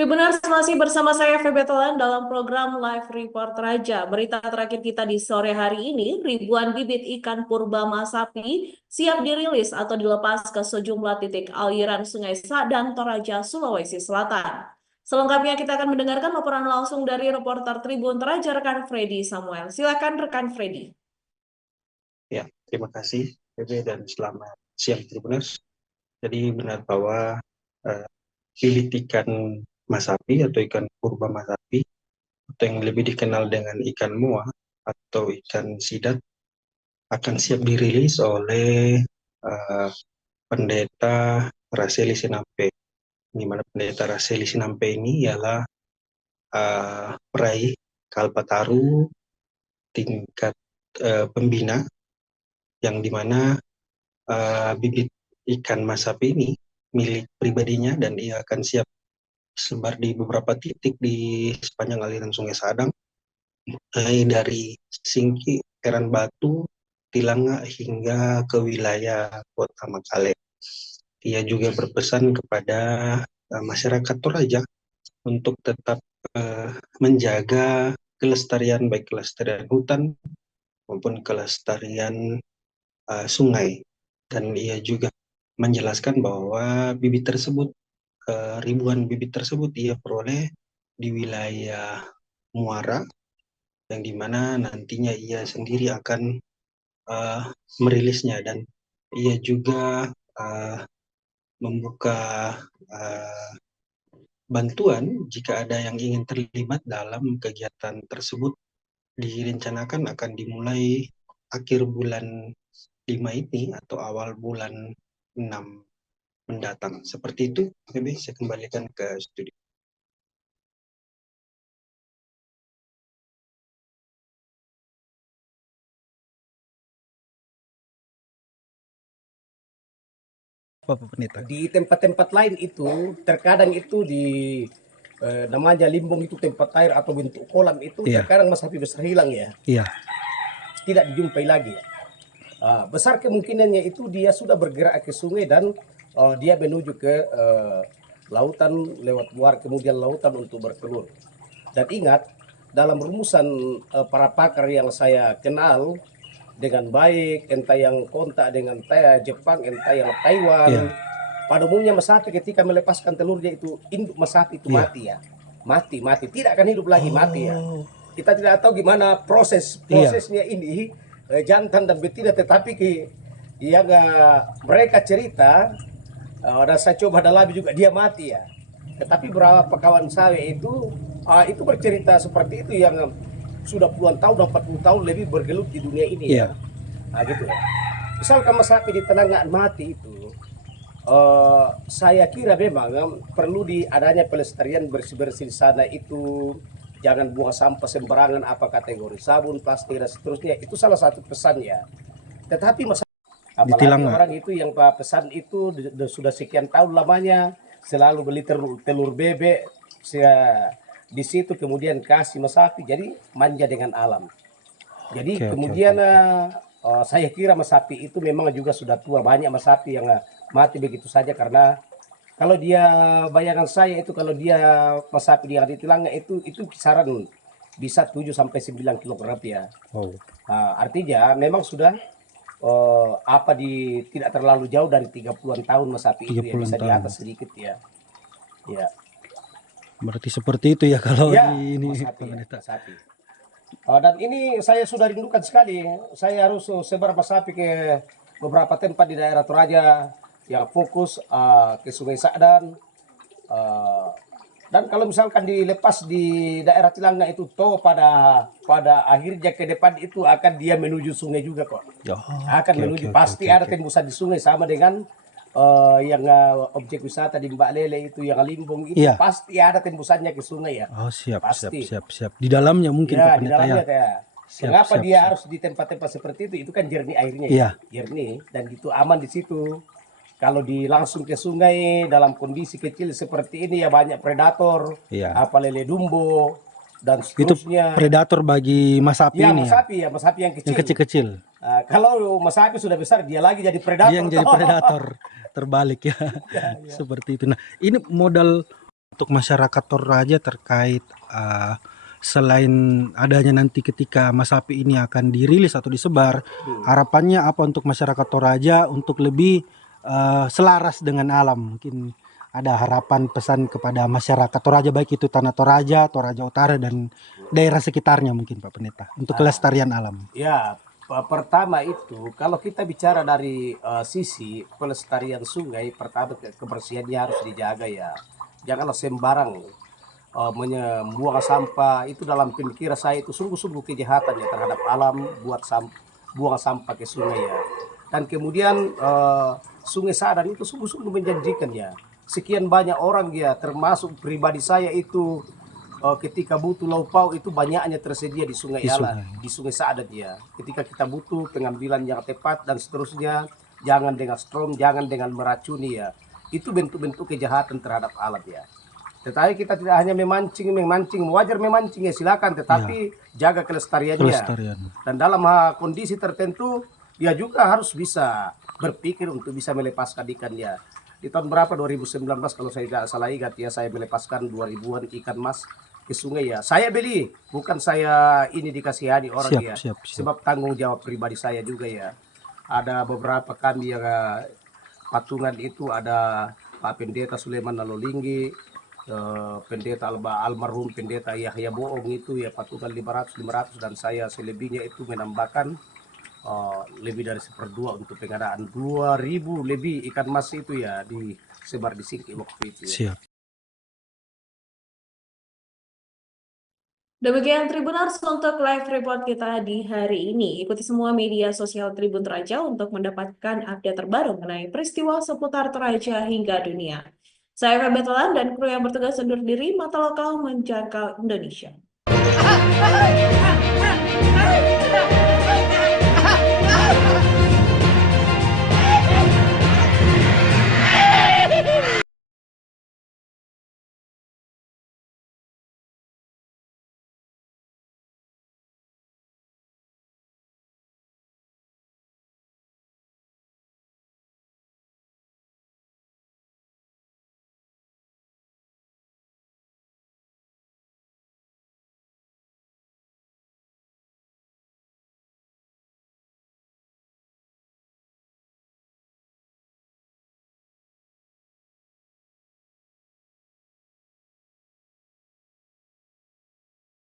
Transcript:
Tribuners masih bersama saya Febe Tolan dalam program Live Report Raja. Berita terakhir kita di sore hari ini, ribuan bibit ikan purba masapi siap dirilis atau dilepas ke sejumlah titik aliran Sungai Sadang, Toraja, Sulawesi Selatan. Selengkapnya kita akan mendengarkan laporan langsung dari reporter Tribun Toraja rekan Freddy Samuel. Silakan rekan Freddy. Ya, terima kasih, Bebe, dan selamat siang, Tribuners. Jadi benar bahwa bibit ikan masapi atau ikan purba masapi, atau yang lebih dikenal dengan ikan moa atau ikan sidat, akan siap dirilis oleh Pendeta Raseli Sinampe. Di mana Pendeta Raseli Sinampe ini ialah peraih Kalpataru tingkat pembina, yang dimana bibit ikan masapi ini milik pribadinya dan ia akan siap sebar di beberapa titik di sepanjang aliran Sungai Sadang, mulai dari Singki, Eran Batu, Tilanga hingga ke wilayah Kota Makale. Ia juga berpesan kepada masyarakat Toraja untuk tetap menjaga kelestarian, baik kelestarian hutan maupun kelestarian sungai. Dan ia juga menjelaskan bahwa bibit tersebut, ribuan bibit tersebut ia peroleh di wilayah Muara, yang dimana nantinya ia sendiri akan merilisnya, dan ia juga membuka bantuan jika ada yang ingin terlibat dalam kegiatan tersebut. Direncanakan akan dimulai akhir bulan 5 ini atau awal bulan 6 mendatang. Seperti itu, Bebe, saya kembalikan ke studio. Di tempat-tempat lain itu terkadang itu di namanya limbung itu tempat air atau bentuk kolam itu terkadang masapi besar hilang ya. Tidak dijumpai lagi. Besar kemungkinannya itu dia sudah bergerak ke sungai dan dia menuju ke lautan lewat muara, kemudian lautan untuk bertelur. Dan ingat, dalam rumusan para pakar yang saya kenal dengan baik, entah yang kontak dengan Jepang, entah yang Taiwan, pada umumnya masapi ketika melepaskan telurnya itu, induk masapi itu mati ya. Mati, tidak akan hidup lagi, mati ya. Kita tidak tahu gimana prosesnya ini, jantan dan betina, tetapi yang mereka cerita, dan saya coba dalami juga, dia mati ya. Tetapi beberapa kawan saya itu bercerita seperti itu, yang sudah puluhan tahun, 40 tahun lebih bergelut di dunia ini ya. Gitu ya. Misalkan masapi di Tenangan mati itu, saya kira memang perlu adanya pelestarian bersih-bersih di sana itu. Jangan buang sampah sembarangan, apa kategori sabun, plastik dan seterusnya. Itu salah satu pesannya. Tetapi apalagi orang itu yang pesan itu sudah sekian tahun lamanya selalu beli telur bebek di situ, kemudian kasih masapi, jadi manja dengan alam. Jadi kemudian saya kira masapi itu memang juga sudah tua. Banyak masapi yang mati begitu saja karena kalau dia, bayangan saya itu, kalau dia masapi di Tilanga itu kisaran bisa 7 sampai 9 kilogram ya. Artinya memang sudah tidak terlalu jauh dari 30-an tahun masapi itu ya, bisa di atas sedikit ya. Ya. Berarti seperti itu ya kalau di ini masapi. Dan ini saya sudah rindukan sekali. Saya harus sebar masapi ke beberapa tempat di daerah Toraja yang fokus ke Sungai Sadang. Dan kalau misalkan dilepas di daerah Tilanga itu, pada akhirnya ke depan itu akan dia menuju sungai juga kok. Pasti ada tembusan di sungai, sama dengan yang objek wisata di Mbak Lele itu, yang limbung itu pasti ada tembusannya ke sungai ya. Siap. Pasti. Di dalamnya mungkin ya, di dalamnya kenapa dia harus di tempat-tempat seperti itu? Itu kan jernih airnya jernih, dan itu aman di situ. Kalau langsung ke sungai dalam kondisi kecil seperti ini ya, banyak predator, apa lele dumbo dan seterusnya. Itu predator bagi masapi ini masapi yang kecil. Yang kecil-kecil. Kalau masapi sudah besar, dia lagi jadi predator. Dia yang jadi predator, terbalik ya. Seperti itu. Nah, ini modal untuk masyarakat Toraja terkait selain adanya nanti ketika Masapi ini akan dirilis atau disebar, harapannya apa untuk masyarakat Toraja untuk lebih selaras dengan alam? Mungkin ada harapan pesan kepada masyarakat Toraja, baik itu Tanah Toraja, Toraja Utara, dan daerah sekitarnya mungkin Pak Pendeta, untuk kelestarian alam. Ya, pertama itu kalau kita bicara dari sisi pelestarian sungai, pertama kebersihannya harus dijaga ya. Janganlah sembarang membuang sampah. Itu dalam pemikiran saya itu sungguh-sungguh kejahatan ya terhadap alam, buang sampah ke sungai ya. Dan kemudian Sungai Sadan itu sungguh-sungguh menjanjikan ya. Sekian banyak orang ya, termasuk pribadi saya itu ketika butuh lauk pauk itu banyaknya tersedia di Sungai Ala, di Sungai Sadat ya. Ketika kita butuh pengambilan yang tepat dan seterusnya, jangan dengan strom, jangan dengan meracuni ya. Itu bentuk-bentuk kejahatan terhadap alam ya. Tetapi kita tidak hanya memancing, wajar memancing ya silakan, tetapi jaga kelestariannya. Dan dalam kondisi tertentu, dia juga harus bisa berpikir untuk bisa melepaskan ikannya. Di tahun berapa 2019 kalau saya tidak salah ingat ya, saya melepaskan 2000-an ikan mas ke sungai ya. Saya beli, bukan saya ini dikasihani orang ya. Sebab tanggung jawab pribadi saya juga ya. Ada beberapa kami yang patungan itu, ada Pak Pendeta Sulaiman Lalolinggi, Pendeta almarhum Pendeta Yahya Boong itu ya patungan 500 dan saya selebihnya itu menambahkan lebih dari 1/2 untuk pengadaan 2000 lebih ikan mas itu ya disebar di Singki waktu itu ya. Demikian Tribuners untuk live report kita di hari ini. Ikuti semua media sosial Tribun Toraja untuk mendapatkan update terbaru mengenai peristiwa seputar Toraja hingga dunia. Saya Feby Tolan dan kru yang bertugas undur diri, mata lokal menjangkau Indonesia.